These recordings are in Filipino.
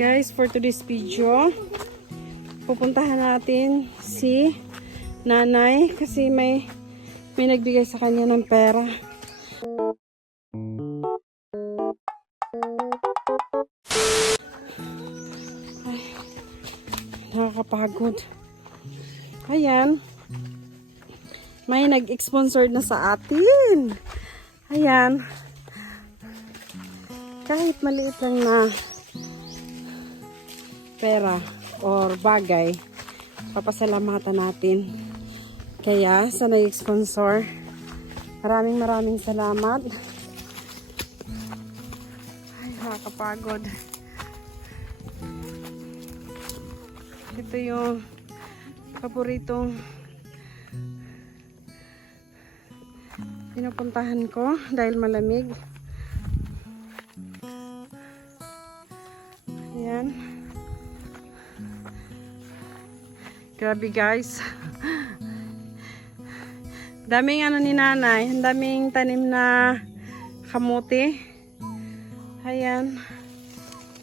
Guys, for today's video, pupuntahan natin si nanay kasi may nagbigay sa kanya ng pera. Ay, nakakapagod. Ayan. May nag-sponsor na sa atin. Ayan. Kahit maliit lang na pera or bagay, papasalamatan natin. Kaya sa nag-sponsor, maraming salamat. Ay, nakakapagod. Ito yung paboritong pinupuntahan ko dahil malamig. Ayan. Grabe guys. Daming ano ni nanay. Daming tanim na kamote. Ayan.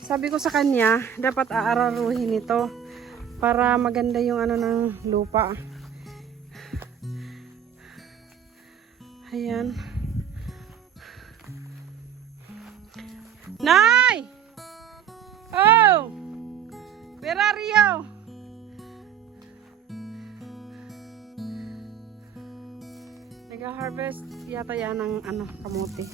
Sabi ko sa kanya, dapat aararuhin ito para maganda yung ano ng lupa. Ayan. Nay! Oh! Where are you? Nag-harvest yata yan ng ano, kamote.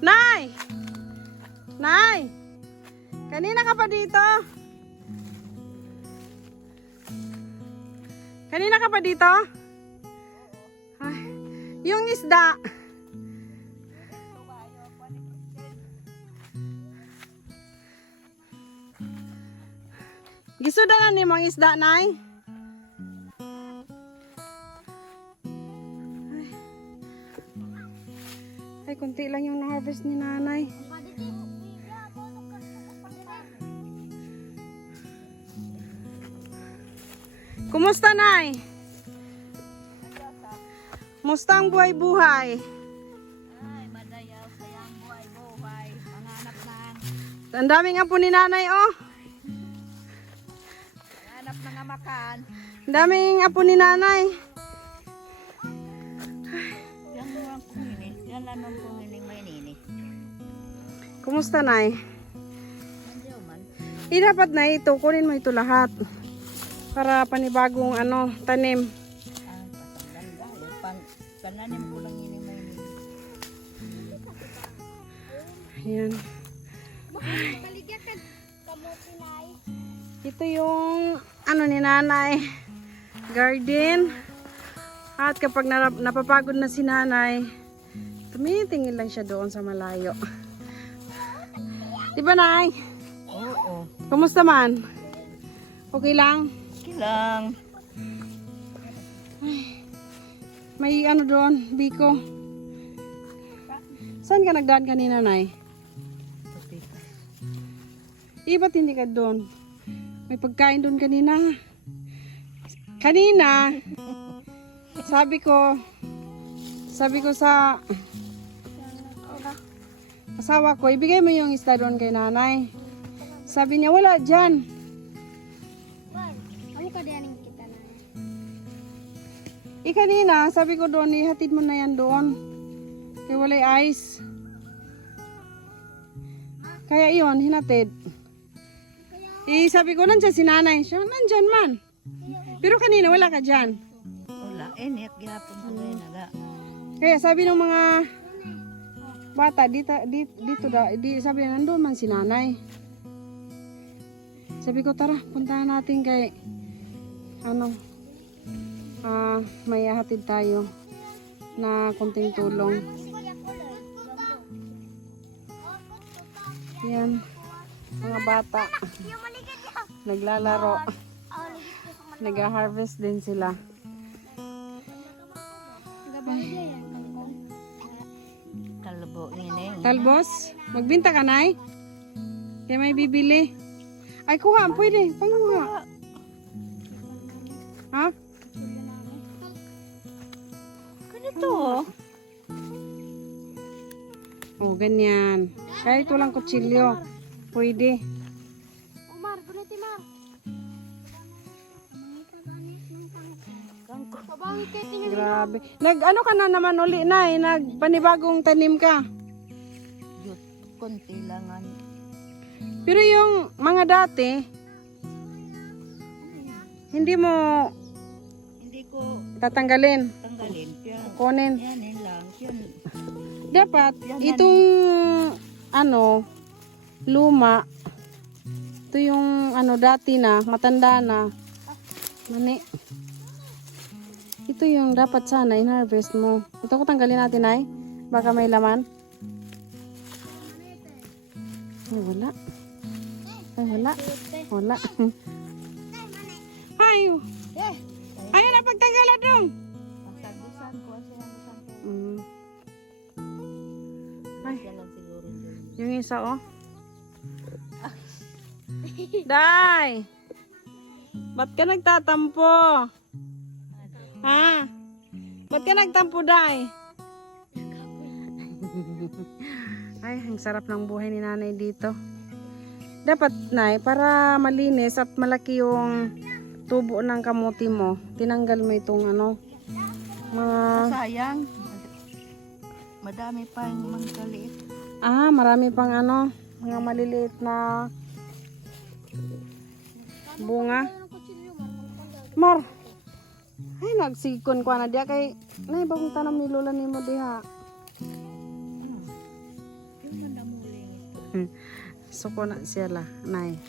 Nay! Nay! Kanina ka pa dito? Kanina ka pa dito? Ay, yung isda. Gisudanan ni mga isda, Nay? Ay, kunti lang yung na-harvest ni nanay. Kumusta, Nay? Kumusta ang buhay-buhay? Ay, madayaw sayang buhay-buhay. Manganap man. Ang daming apo ni nanay, oh. Manganap mga makan. Ang daming apo ni nanay. Yan lang kuhini. Yan lang ang kuhining may nini. Kumusta, Nay? Nandiyo man. Dapat na ito, kunin mo ito lahat. Para panibagong ano, tanim. Ay, pasaganda. Yung pananim ko lang yun may nini. Ayan. Ito yung ano ni nanay, garden. At kapag napapagod na si nanay, tumitingin lang siya doon sa malayo. Diba, Nay? Oo. Kumusta man? Okay lang? Kilang. May ano doon, biko. Saan ka nagdaan kanina, Nay? Ba't hindi ka doon? May pagkain doon kanina. Kanina, sabi ko sa asawa ko, ibigay mo yung isda doon kay nanay. Sabi niya, wala dyan. Ano ka diyan kita na? Kanina, sabi ko doon, ihatid mo na yan doon. Kaya walay ice. Kaya iyon, hinatid. Sabi ko, nandyan si nanay. Siya, nandyan man. Pero kanina, wala ka dyan. Wala. Init. Ginapon ko rin naga. Kaya sabi ng mga bata, sabi na, nandun man si nanay. Sabi ko, tara, puntahan natin kay, may hatid tayo na konting tulong. Yan, mga bata. Naglalaro. Nag-harvest din sila. Talbos? Magbinta ka, Nay? Kaya may bibili. Ay, kuha. Pwede. Panguha. Ha? Ganito. Oh, ganyan. Kahit walang kutsilyo. Pwede. Umar, guniti Mar. Pabangit kayo tingin. Grabe. Nag-ano ka na naman uli, Nay? Nagpanibagong tanim ka. Yut, konti lang ang Pero yung mga dati, hindi mo hindi ko tatanggalin. tanggalin. Kaya, Kunin. yan lang. Yan. Dapat, itong ano, luma, ito yung ano dati na, matanda na. Mani. Ito yung dapat sana in-harvest mo. Ito ko tanggalin natin ay. Baka may laman. Ay, wala. Ay, wala. Wala. Ay, Eh, ayaw na pagtanggalan dong. pagkagusan ko. Siya gusan ko. Ay, Siya lang siguro dyan. yung isa oh. Day! Ba't ka nagtatampo? Ha? Ba't ka nagtampo, Day? Ay, ang sarap ng buhay ni nanay dito. Dapat, Nay, para malinis at malaki yung tubo ng kamuti mo, tinanggal mo itong ano, mga... Sayang. Madami pa yung mga kaliit. marami pang ano, mga maliliit na bunga. Mar! Ay, nagsikon ko na diya kay... Nay, bagong tanam ni Lola ni mo diha. Yung mandamuling ito. Suko na siya la, Nay.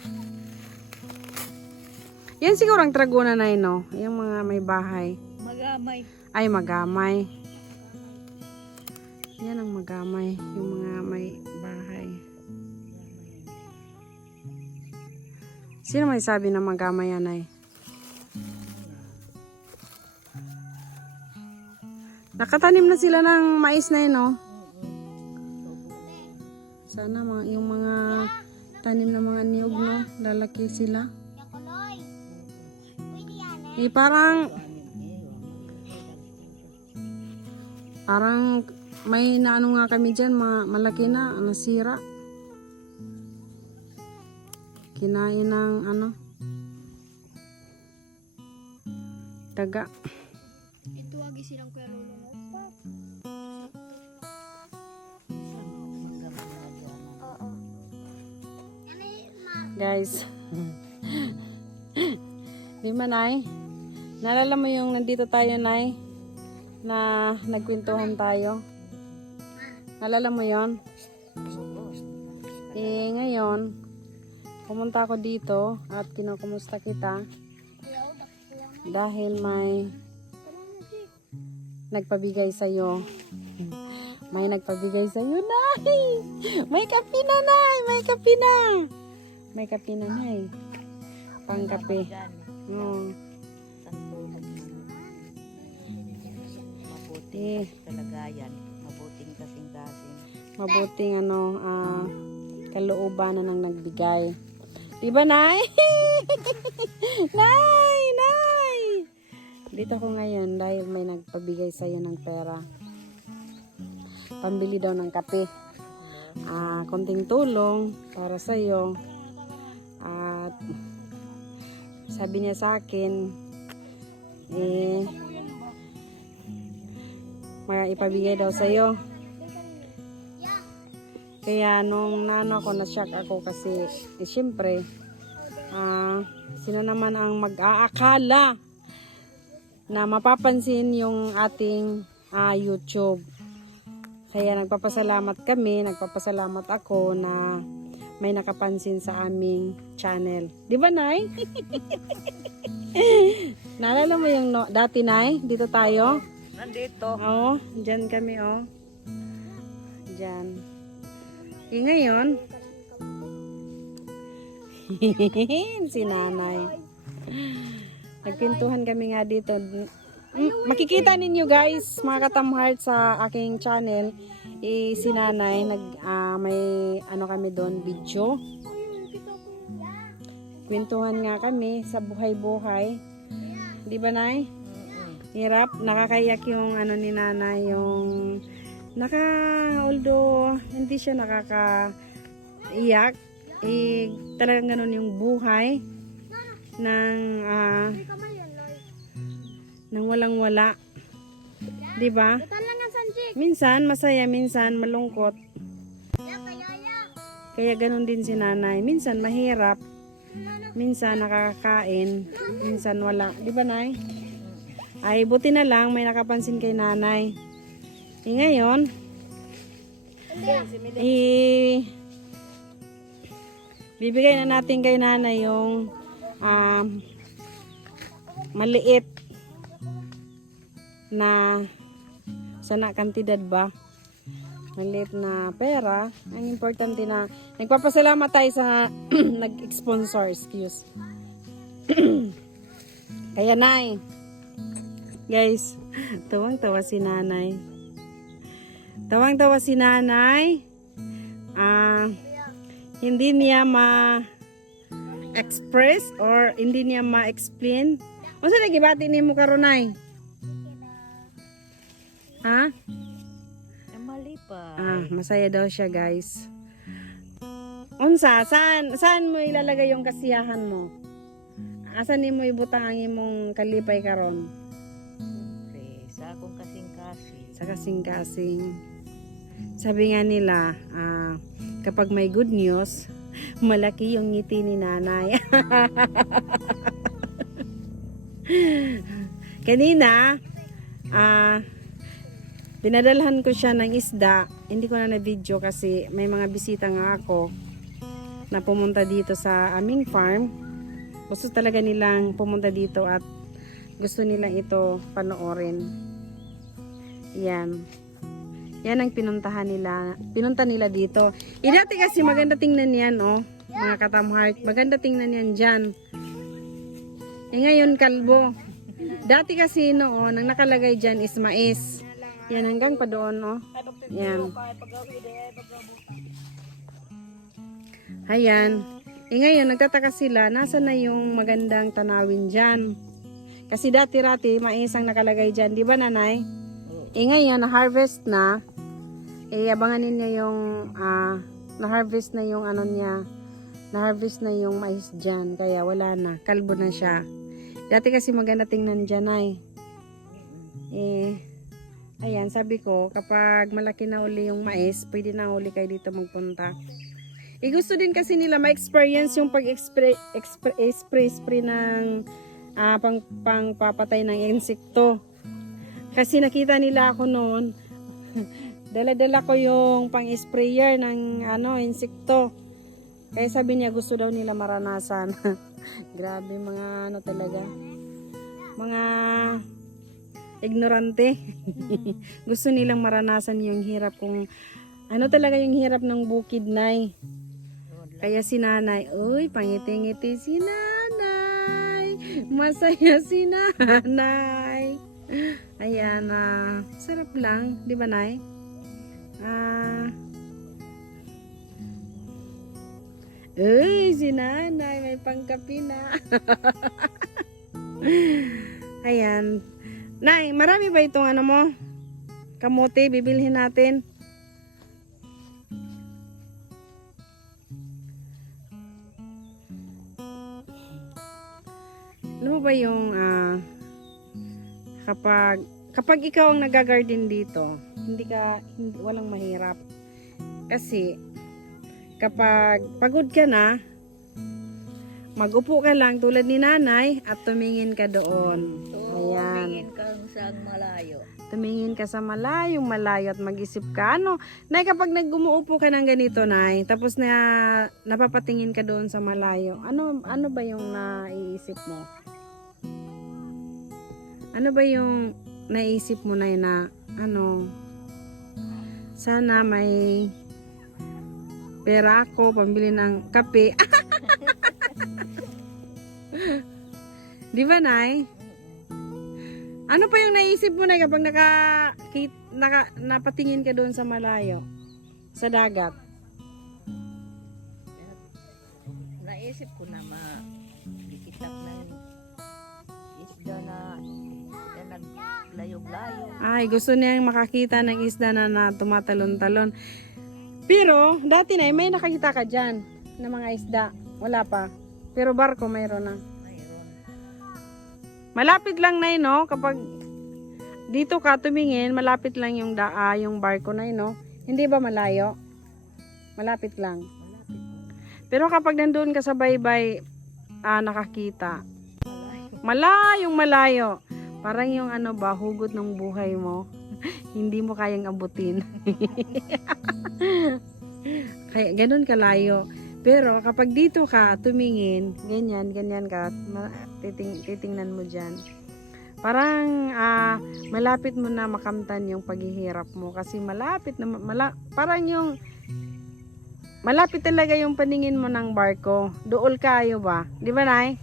Yan siguro ang traguna, Nay, no? Yung mga may bahay. Magamay. Ay, magamay. Yan ang magamay. Yung mga may bahay. Sino may sabi na magamay yan, Nay? Nakatanim na sila ng mais na yun, no? Sana yung mga tanim na mga niyog, no? Lalaki sila. Eh, parang may naano nga kami dyan, malaki na, nasira. Kinain ng ano, daga. Ito wag isilang kuya lolo mo. Oo. Guys. Di ba, Nay? Naalala mo yung nandito tayo, Nay? Na nagkwentuhan tayo? Naalala mo yon? Eh, ngayon, pumunta ako dito at kinukumusta kita dahil may nagpabigay sa'yo. May nagpabigay sa'yo, Nay! May kape na, Nay! May kape na! May kape na, Nay. Pang kape. Oo. Mabuti kalagayan. Mabuting kasing-kasing. Mabuting kalooban na nang nagbigay. Diba, Nay? Nay! Nay! Dito ko ngayon dahil may nagpabigay sa'yo ng pera. Pambili daw ng kape. Konting tulong para sa'yo. At sabi niya sa akin, may ipabigay daw sa'yo. Kaya nung naano ako, na-shock ako kasi siyempre, sino naman ang mag-aakala na mapapansin yung ating YouTube. Kaya nagpapasalamat nagpapasalamat ako na may nakapansin sa aming channel. Di ba, Nay? Naalala mo yung dati, Nay? Dito tayo? Nandito. Oo, dyan kami, oh. Dyan. E ngayon, si Nanay. Nagpintuhan kami nga dito. Makikita ninyo, guys, mga katamhart sa aking channel, si nanay, may ano kami doon, video. Kwentuhan nga kami sa buhay-buhay. Di ba, Nay? Hirap. Nakakaiyak yung ano ni nanay, yung although hindi siya nakakaiyak, talagang ganun yung buhay ng walang-wala. Di ba? Minsan masaya, minsan malungkot. Kaya ganun din si nanay. Minsan mahirap, minsan nakakakain, minsan wala. Di ba, Nay? Ay, buti na lang may nakapansin kay nanay. Ngayon, bibigay na natin kay nanay yung maliit na sana kantidad ba? Maliit na pera. Ang importante na nagpapasalamat tayo sa nag-sponsor, excuse. Kaya Nay, guys, tawang-tawa si nanay. Tawang-tawa si nanay. Hindi niya ma-express or hindi niya ma-explain. O saan nagibati ni mo karon, Nay? Ha? Mali pa. Masaya daw siya, guys. Unsa, saan mo ilalagay yung kasiyahan mo? Asan ni mo ibutang ang imong kalipay karon? Siyempre, sa akong kasing-kasing. Sa kasing-kasing. Sabi nga nila, kapag may good news, malaki yung ngiti ni nanay. Kanina, pinadalhan ko siya ng isda. Hindi ko na na-video kasi may mga bisita nga ako na pumunta dito sa aming farm. Gusto talaga nilang pumunta dito at gusto nilang ito panoorin. Yan. Yan ang pinunta nila dito. Dati kasi maganda tingnan yan, oh. Mga katamheart. Maganda tingnan yan dyan. Ngayon kalbo. Dati kasi noon, ang nakalagay dyan is mais. Yan hanggang pa doon, oh. Yan. Ayan. Ngayon, nagtataka sila, nasa na yung magandang tanawin dyan. Kasi dati-rati, mais ang nakalagay dyan. Di ba, nanay? Ngayon, na-harvest na. Abangan ninyo yung, na-harvest na yung ano niya. Na-harvest na yung mais dyan. Kaya wala na. Kalbo na siya. Dati kasi maganda tingnan dyan, ay. Ayan, sabi ko, kapag malaki na uli yung mais, pwede na uli kayo dito magpunta. Gusto din kasi nila ma-experience yung pag-spray ng pangpapatay ng insekto. Kasi nakita nila ako noon, dala-dala ko yung pang-sprayer ng insekto. Kaya sabi niya gusto daw nila maranasan. Grabe mga talaga. Mga ignorante. Gusto nilang maranasan yung hirap kung talaga yung hirap ng bukid, Nay. Kaya si nanay, uy, pangiti-ngiti si nanay. Masaya si nanay. Ayan, sarap lang, di ba, Nay? Uy, si nanay, may pangkapi na. Ayan. Nay, marami ba itong mo? Kamote, bibilhin natin. Alam mo ba yung kapag ikaw ang nag-garden dito, walang mahirap. Kasi kapag pagod ka na, mag-upo ka lang tulad ni nanay at tumingin ka doon. Ayan. Tumingin ka sa malayo. Tumingin ka sa malayo at mag-isip ka. Nay, kapag nag-umuupo ka ng ganito, Nay, tapos na napapatingin ka doon sa malayo, ano ba yung naiisip mo? Ano ba yung naisip mo, Nay, na sana may pera ako pambili ng kape. Di ba, Nay? Ano pa yung naisip mo, Nay, kapag napatingin ka doon sa malayo, sa dagat. Naisip ko na makikitap ng isda na naglayog-layo. Ay, gusto niyang makakita ng isda na tumatalon-talon. Pero, dati na, may nakakita ka dyan ng mga isda. Wala pa. Pero barko, mayroon na. Mayroon. Malapit lang na no? Kapag dito ka tumingin, malapit lang yung yung barko na no? Hindi ba malayo? Malapit lang. Malapit. Pero kapag nandun ka sa baybay, nakakita. Malayo. Malayo. Parang yung hugot ng buhay mo. Hindi mo kayang abutin. Kaya ganun kalayo. Pero kapag dito ka tumingin, ganyan ka, titingnan mo dyan. Parang malapit mo na makamtan yung paghihirap mo kasi malapit na parang yung malapit talaga yung paningin mo ng barko. Dool kayo ba? Di ba, Nay?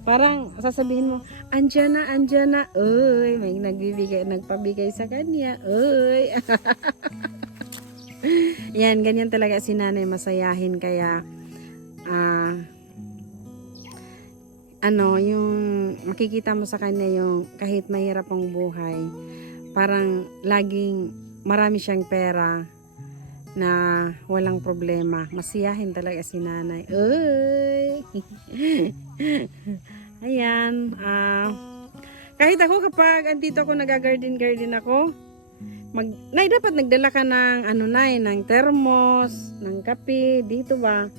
Parang sasabihin mo, andyan na, uy, may nagpabigay sa kanya, uy. Yan, ganyan talaga si nanay, masayahin, kaya, yung makikita mo sa kanya yung kahit mahirap ang buhay, parang laging marami siyang pera na walang problema. Masiyahin talaga si nanay. Uy! Ayan. Kahit ako kapag andito ako nagagarden ako, dapat nagdala ka ng ng thermos, ng kape, dito ba?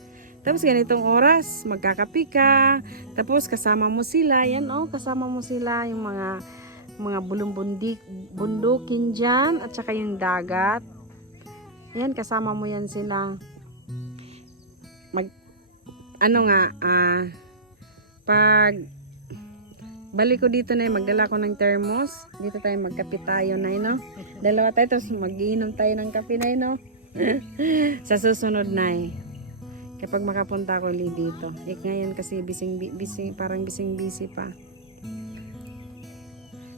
Tapos ganitong oras, magkakape ka, tapos kasama mo sila, kasama mo sila yung mga bundukin dyan, at saka yung dagat. Ayan, kasama mo yan sila. Pag balik ko dito na magdala ko ng thermos. Dito tayo magkape tayo na dalawa tayo, tapos mag-iinom tayo ng kape na sa susunod na kapag makapunta ko ulit dito. Ngayon kasi parang busy pa.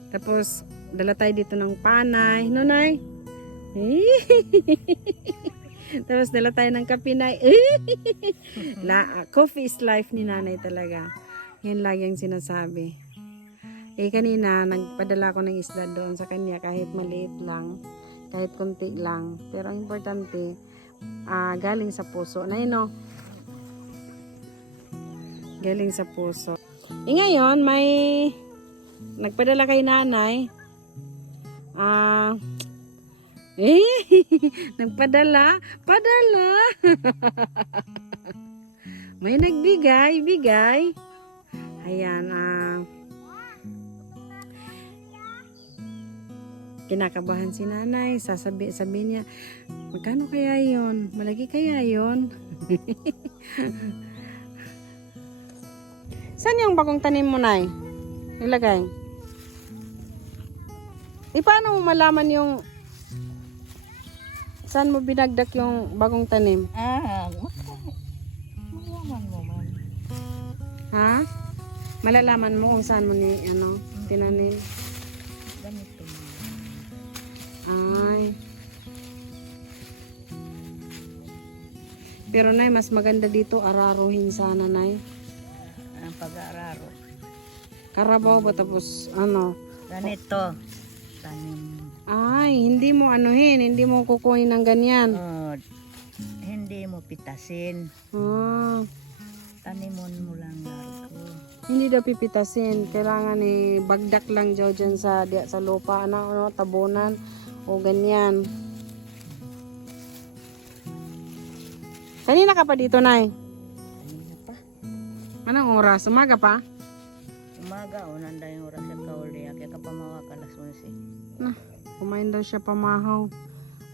Tapos dala tayo dito ng panay, no, Nay? Tapos dala tayo ng kape, Nay. Coffee is life ni nanay talaga. Yan lagi ang sinasabi. Kanina nagpadala ko ng isda doon sa kanya, kahit maliit lang, kahit konti lang, pero ang importante galing sa puso na galing sa puso. Ngayon may nagpadala kay nanay nagpadala may bigay. Ayan, kinakabahan si nanay. Sabi niya, magkano kaya yon? Malaki kaya yon? Saan yung bagong tanim mo, Nay? Ilagay. Paano mo malaman yung saan mo binagdak yung bagong tanim? Malaman mo man. Ha? Malalaman mo kung saan mo tinanim. Ganito mo. Ay. Pero Nay, mas maganda dito araruhin sana, Nay. Ang pag-aararo. Karabaw ba tapos Ganito. Tanim. Ay, hindi mo hindi mo kukunin ng ganyan. Hindi mo pitasin. Tanimon mo lang narito. Hindi daw pipitasin. Kailangan bagdak lang dyan sa lupa, tabunan o ganyan. Kanina ka pa dito, Nay? Kanina pa. Anong oras? Umaga pa? Umaga, nanda yung oras sa kauli. Kaya kapamawa ka alas 11. Kumain daw siya pamahaw.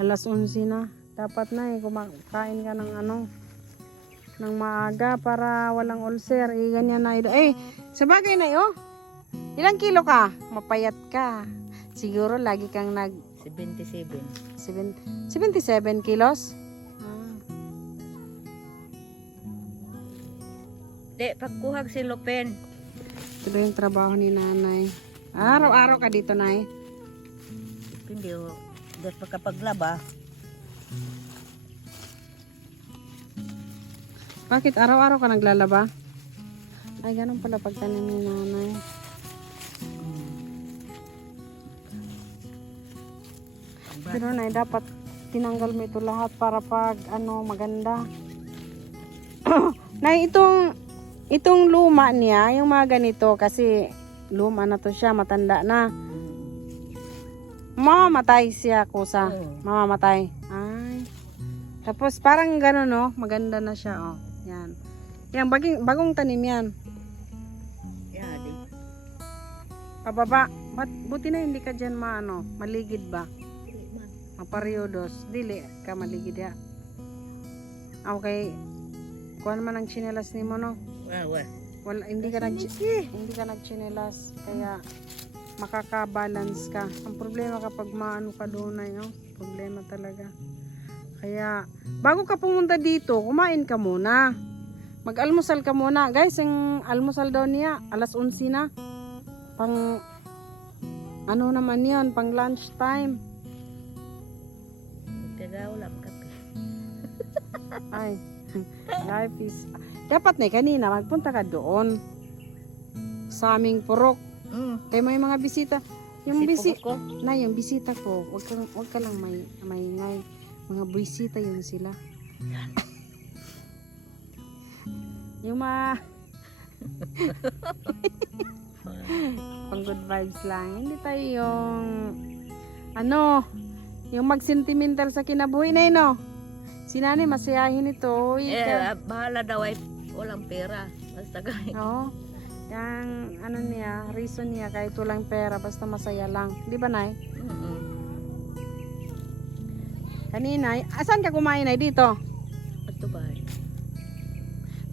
Alas 11 na. Dapat na kumakain ka ng maaga para walang ulcer. Ganyan na. Sa bagay na ilang kilo ka? Mapayat ka. Siguro lagi kang 77. 77 kilos? Pagkuhag si Lopen. Ito yung trabaho ni nanay. Araw-araw ka dito, Nay? Hindi o. Dahil pagkapaglaba, Bakit araw-araw ka naglalaba? Ay, ganun pala pagtanim ni nanay. Pero nay, dapat tinanggal mo ito lahat para pag ano maganda. Nay, itong luma niya, yung mga ganito kasi luma na to siya, matanda na. Mamamatay siya kusa. Oo. Mamamatay. Ay. Tapos parang gano'n no, maganda na siya oh. Yan. Yan bagong tanim yan. di. Pababa. Buti na hindi ka diyan maligid ba? Mapariodos. Dili ka maligid ya. Okay. Kuha naman ang chinelas ni mo no. Wala, hindi ka nagchinelas kaya makaka-balance ka. Ang problema kapag maano ka doon ay problema talaga. Kaya bago ka pumunta dito, kumain ka muna. Mag-almusal ka muna. Guys, yung almusal daw niya alas 11 na. Pang ano naman 'yon, pang lunch time. Kaya wala kape. Ay, life is... Dapat na kanina, magpunta ka doon. Sa aming purok. Kaya may mga bisita. Yung ko. yung bisita ko, wag ka lang maingay. Mga bisita yun sila. Yung mga... pang good vibes lang. Hindi tayo yung... yung mag-sentimental sa kinabuhi na yun, Si nanay masayahin ito. Bahala daw ay walang pera. Basta kahit. Oo. Yang reason niya kahit walang pera basta masaya lang. Di ba, Nay? Kanina, asan ka kumain ay dito? Ito ba?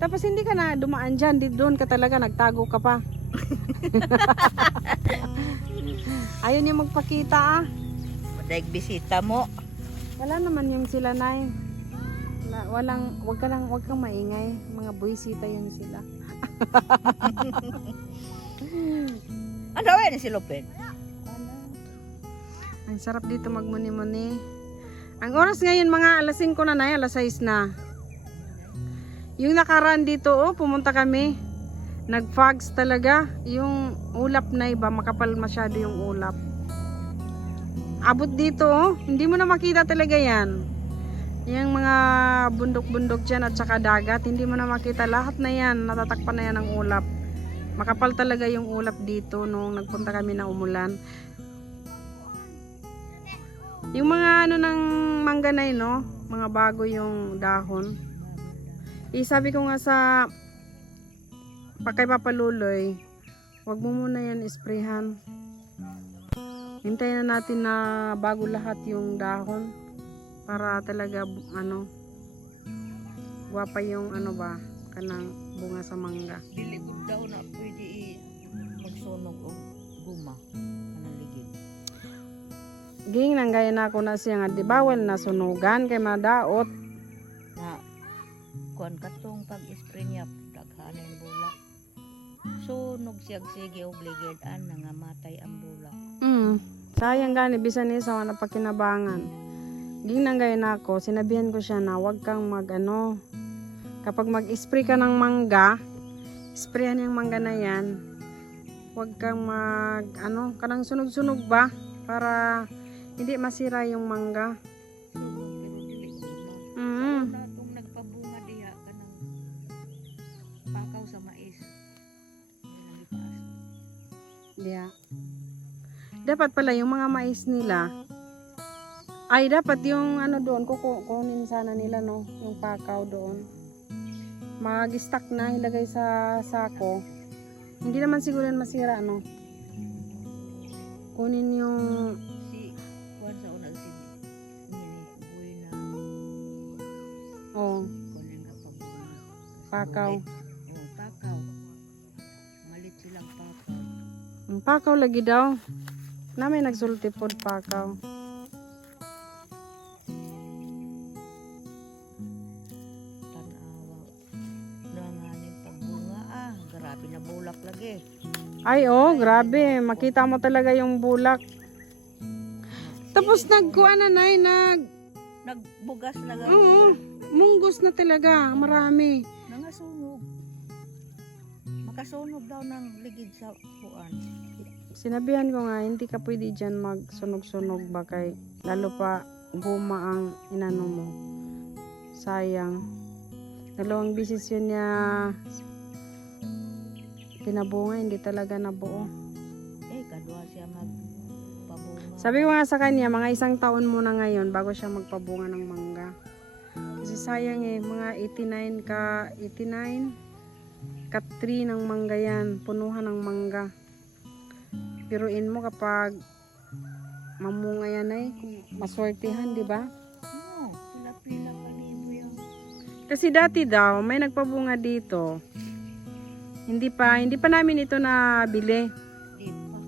Tapos hindi ka na dumaan dyan. Doon ka talaga, nagtago ka pa. Ayaw niya magpakita Madaig bisita mo. Wala naman yung sila, Nay. Wag kang maingay. Mga buwisita yun sila. Ano ni si Lupin? Ang sarap dito magmuni-muni. Ang oras ngayon mga alas 5 na, Nay, alas 6 na. Yung nakaraan dito, pumunta kami. Nag-fogs talaga. Yung ulap na iba, makapal masyado yung ulap. Abot dito, hindi mo na makita talaga yan. Yung mga bundok-bundok dyan at saka dagat, hindi mo na makita. Lahat na yan, natatakpan na yan ng ulap. Makapal talaga yung ulap dito nung nagpunta kami na umulan. Yung mga ng mangganay, mga bago yung dahon. Sabi ko nga sa kay Papa Luloy, wag mo muna yan isprehan. Hintayin na natin na bago lahat yung dahon. Para talaga guwapa yung kanang bunga sa mangga. Dili ko daw na pwede magsunog o guma kanang ligid. Ging nang gaya na ako na siya nga di bawal na sunugan kay madaot. Na kuan katong pag-spray niya daghanan bulak. Sunog siyag sige og ligid nga matay ang bulak. Sayang gani bisan ni sa napakinabangan. Ginanggay na ako, sinabihan ko siya na huwag kang kapag mag-spray ka ng mangga, sprayan yung mangga na yan, huwag kang kanang sunog-sunog ba, para hindi masira yung mangga. Natong nagpabunga diha kanang pakaw sa mais. Yeah. Dapat pala yung mga mais nila, ay dapat yung doon kukunin sana nila yung pakaw doon. Mag-stack na ilagay sa sako. Hindi naman siguro yan masira Kunin yung si kuan sa unang si buhay na kunin ka pabunga. pakaw. Pakaw. Malit silang pakaw. Ang pakaw lagi daw. Na may nagsulti pod pakaw. Bulak lagi. Ay grabe, makita mo talaga yung bulak. Tapos nagkuha na nay, Nagbugas na oo, munggos na talaga, marami. Nangasunog. Makasunog daw ng ligid sa kuan. Sinabihan ko nga, hindi ka pwede dyan magsunog-sunog ba kay lalo pa guma ang inano mo. Sayang. Dalawang bisis yun niya pinabunga, hindi talaga nabuo. Kadwa siya magpabunga. Sabi ko nga sa kanya, mga 1 taon muna ngayon bago siya magpabunga ng mangga. Kasi sayang mga 89 kat 3 ng mangga yan, punuhan ng mangga. Piruin mo kapag mamunga yan maswertihan, di ba? Oo, pila-pila kalibo yan. Kasi dati daw, may nagpabunga dito. Hindi pa namin ito nabili. Di pa.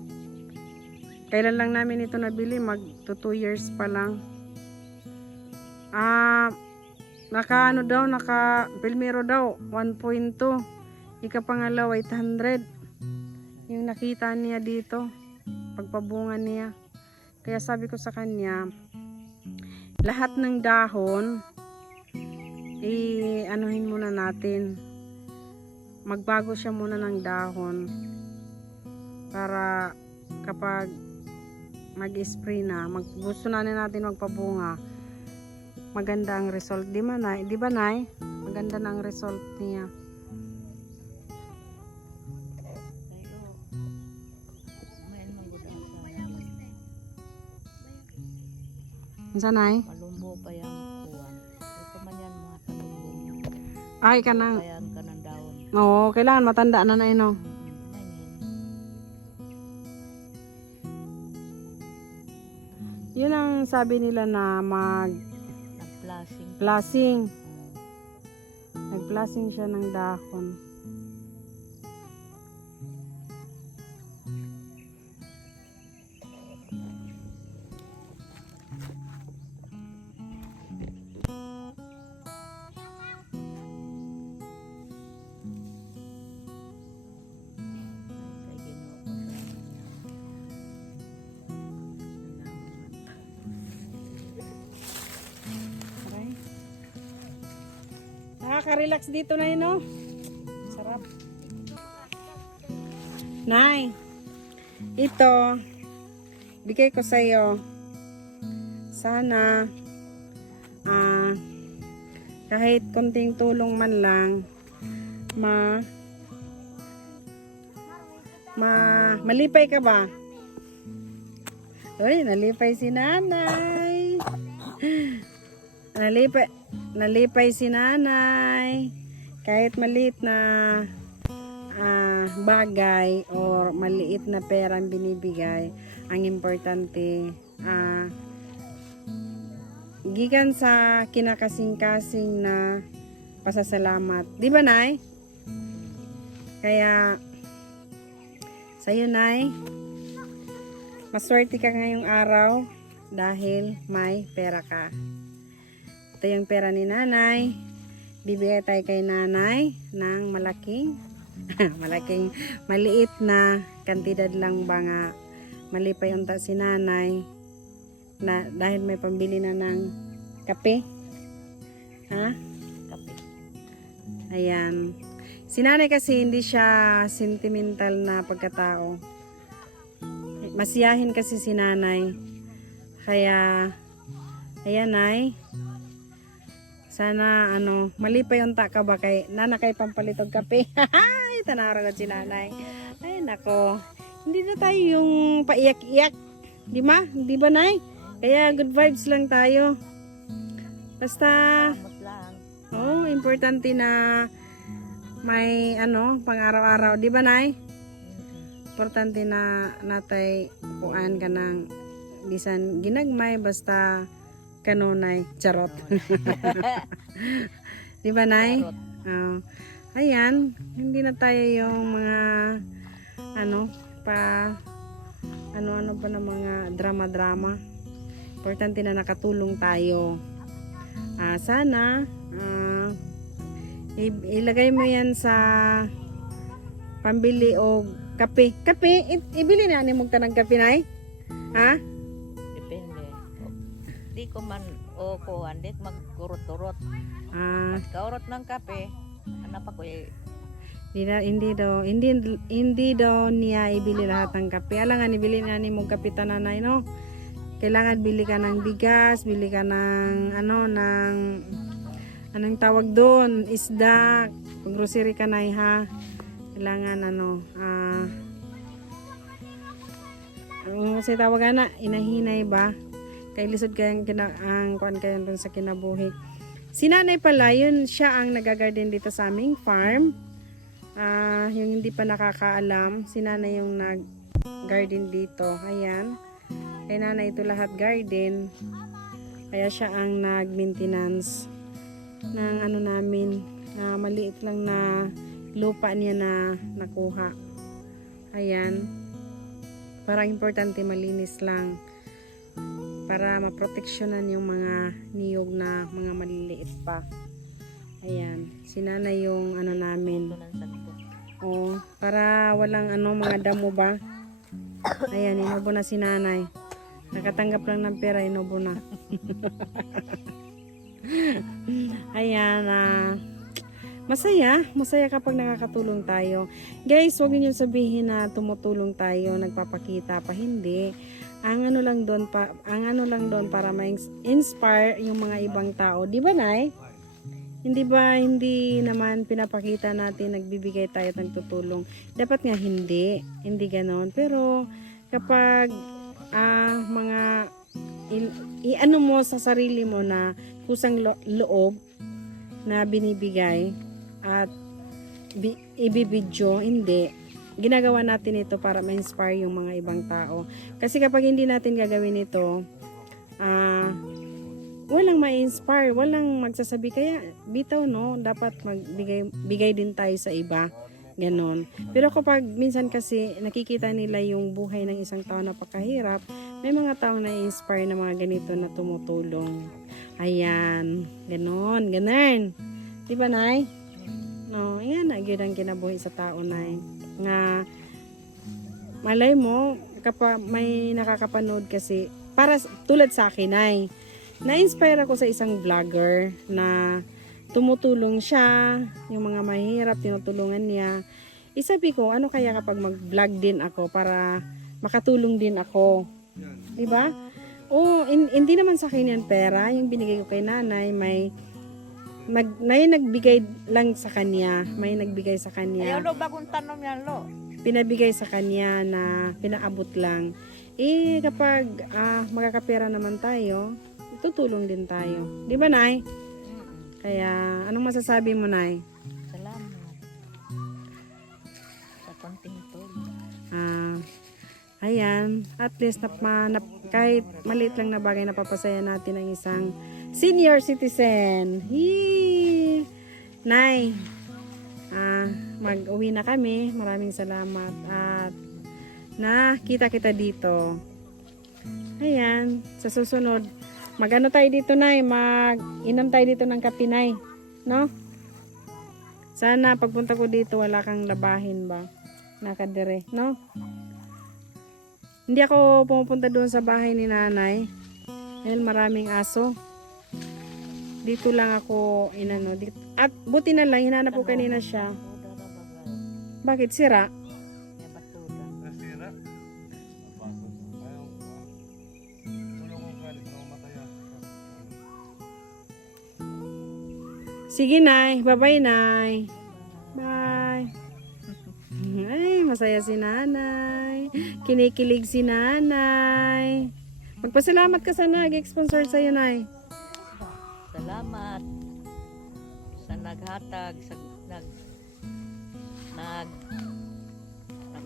Kailan lang namin ito nabili? Mag 2 years pa lang. Naka Pilmero daw, 1.2. Ikapangalaw, 800. Yung nakita niya dito, pagpabunga niya. Kaya sabi ko sa kanya, lahat ng dahon, anuhin muna natin. Magbago siya muna ng dahon para kapag mag-spray na, gusto na natin magpabunga, maganda ang result. Di ba, Nay? Maganda na ang result niya. Pero, mayan manggudan sa Unsa, Nay? malumbo pa yung kuwan. Ito pa man yan mga talumbo. Ay, ka nang. Bayan ka ng daon. Oo, kailangan matanda na na ino. Yun ang sabi nila na Nag-flashing. nag-plasing siya ng dahon. Aray. Nakaka-relax dito na yun, no? Sarap. Nay, ito, bigay ko sa'yo. Sana, kahit konting tulong man lang, malipay ka ba? Uy, nalipay si nanay. Nalipay si nanay. Kahit maliit na bagay or maliit na pera ang binibigay, ang importante gikan sa kinakasing-kasing na pasasalamat. Di ba, Nay? Kaya sa'yo, Nay, maswerte ka ngayong araw dahil may pera ka. Ito yung pera ni Nanay. Bibigay tayo kay Nanay ng malaking maliit na kantidad lang ba nga malipay unta si Nanay na dahil may pambili na ng kape. Ha? Kape. Ayan. Si Nanay kasi hindi siya sentimental na pagkatao. Masiyahin kasi si Nanay. Kaya, ayan, Nay. Sana, malipay unta ka ba kay nanakay pampalitog kape. Ay, tanara na si Nanay. Ay, nako. Hindi na tayo yung paiyak-iyak. Di ba? Di ba, Nay? Kaya good vibes lang tayo. Basta, Salamat lang. importante na may, pang araw-araw. Di ba, Nay? Importante na natay kuan ka ng bisan ginagmay basta kanunay charot. Di ba, Nay? Charot. Ayan, hindi na tayo yung mga ano ba na mga drama-drama. Importante na nakatulong tayo. Sana ilagay mo yan sa pambili o kape. Kape, ibili na ni mong tanang kape, Nay? Ha? Depende. di ko man o kuhan, di ko magkurot-turot. Ah, At kaurot ng kape, anak pa ko hindi daw niya ibili lahat ng kape. Alangan ibili na ni mong kape tananay, no? Kailangan bili ka ng bigas, bili ka ng anong tawag doon, isda, grocery ka na ha. Kailangan ang kasi tawagan na inahinay ba? Kay lisod kayang ang kuan kayo doon sa kinabuhi. Si nanay pala, yun siya ang nagagarden dito sa aming farm. Yung hindi pa nakakaalam, si nanay yung nag-garden dito. Ayan. Kay nanay ito lahat garden. Kaya siya ang nag-maintenance ng namin. Maliit lang na lupa niya na nakuha. Ayan. Parang importante malinis lang. Para maproteksyonan yung mga niyog na mga maliliit pa. Ayan. Si nanay yung namin. Oh, para walang mga damo ba? Ayan, inubo na si nanay. Nakatanggap lang ng pera, inubo na. Ayan, masaya kapag nakakatulong tayo. Guys, huwag niyo sabihin na tumutulong tayo, nagpapakita pa, hindi. Ang ano lang doon para ma-inspire yung mga ibang tao. Di ba, Nay? Hindi naman pinapakita natin nagbibigay tayo at nagtutulong. Dapat nga hindi ganon. Pero kapag iano mo sa sarili mo na kusang loob na binibigay at ibibidyo, hindi. Ginagawa natin ito para ma-inspire yung mga ibang tao. Kasi kapag hindi natin gagawin ito, walang ma-inspire, walang magsasabi. Kaya bitaw, no, dapat bigay din tayo sa iba. Ganon. Pero kapag minsan kasi nakikita nila yung buhay ng isang tao na napakahirap, may mga taong na-inspire na mga ganito na tumutulong. Ayan. Ganon. Di ba, Nay? No, yan na yun ang kinabuhi sa tao, Nay. Nga, malay mo, kapag may nakakapanood kasi, para tulad sa akin, Nay, na-inspire ako sa isang vlogger na tumutulong siya, yung mga mahirap, tinutulungan niya. Isabi ko, ano kaya kapag mag-vlog din ako para makatulong din ako? Diba? Hindi naman sa akin yan pera, yung binigay ko kay nanay, may nagbigay lang sa kanya, may nagbigay sa kanya. Ayaw, bagong tanong yan, lo. Pinabigay sa kanya na pinaabot lang. Kapag magkakapera naman tayo, tutulong din tayo. Di ba, Nay? Kaya, anong masasabi mo, Nay? Salamat. Sa konting tulong. Ayan. At least, kahit maliit lang na bagay, napapasaya natin ang isang senior citizen. Yee! Nay, mag-uwi na kami. Maraming salamat. At nakita kita dito. Ayan. Sa susunod, magano tayo dito, Nay? Mag-inom tayo dito ng kape, Nay. No? Sana pagpunta ko dito, wala kang labahin ba? Nakadire, no? Hindi ako pumupunta doon sa bahay ni nanay. Dahil maraming aso. Dito lang ako dito. At buti na lang, hinanap ko kanina siya. Bakit? Sira? Sige, Nay. Bye-bye, Nay. Bye. Ay, masaya si nanay. Kinikilig si nanay. Magpasalamat ka sa nag-sponsor sa'yo, Nay. Salamat sa naghatag, sa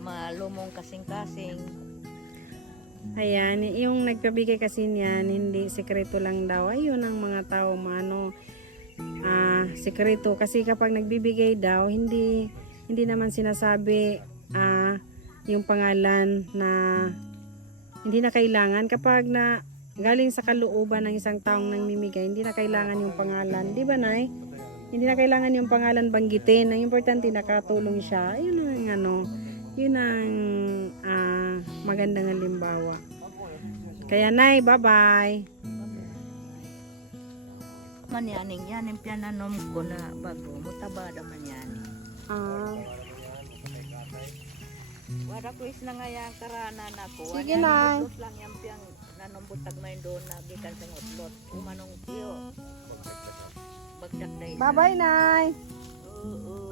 malumong kasing-kasing. Ayan, yung nagpabigay kasi niyan, hindi sekreto lang daw. Ayun ang mga tao, sekreto. Kasi kapag nagbibigay daw, hindi naman sinasabi yung pangalan na hindi na kailangan. Kapag galing sa kalooban ng isang taong namimigay, hindi na kailangan yung pangalan. Di ba, Nay? Hindi na kailangan yung pangalan banggitin. Ang importante, nakatulong siya. Yun ang magandang halimbawa. Kaya, Nay, bye-bye. man yaning yan, yung pinanom ko na bago, mutaba naman yan. Ah, Wala ko is na nga yan, karanan ako. Sige, Nay. Utlot lang yan piyang nanombutag may doon na gikan sa utlot. Umanong iyo. Bagdak na isa. bye-bye, Nay. Oo.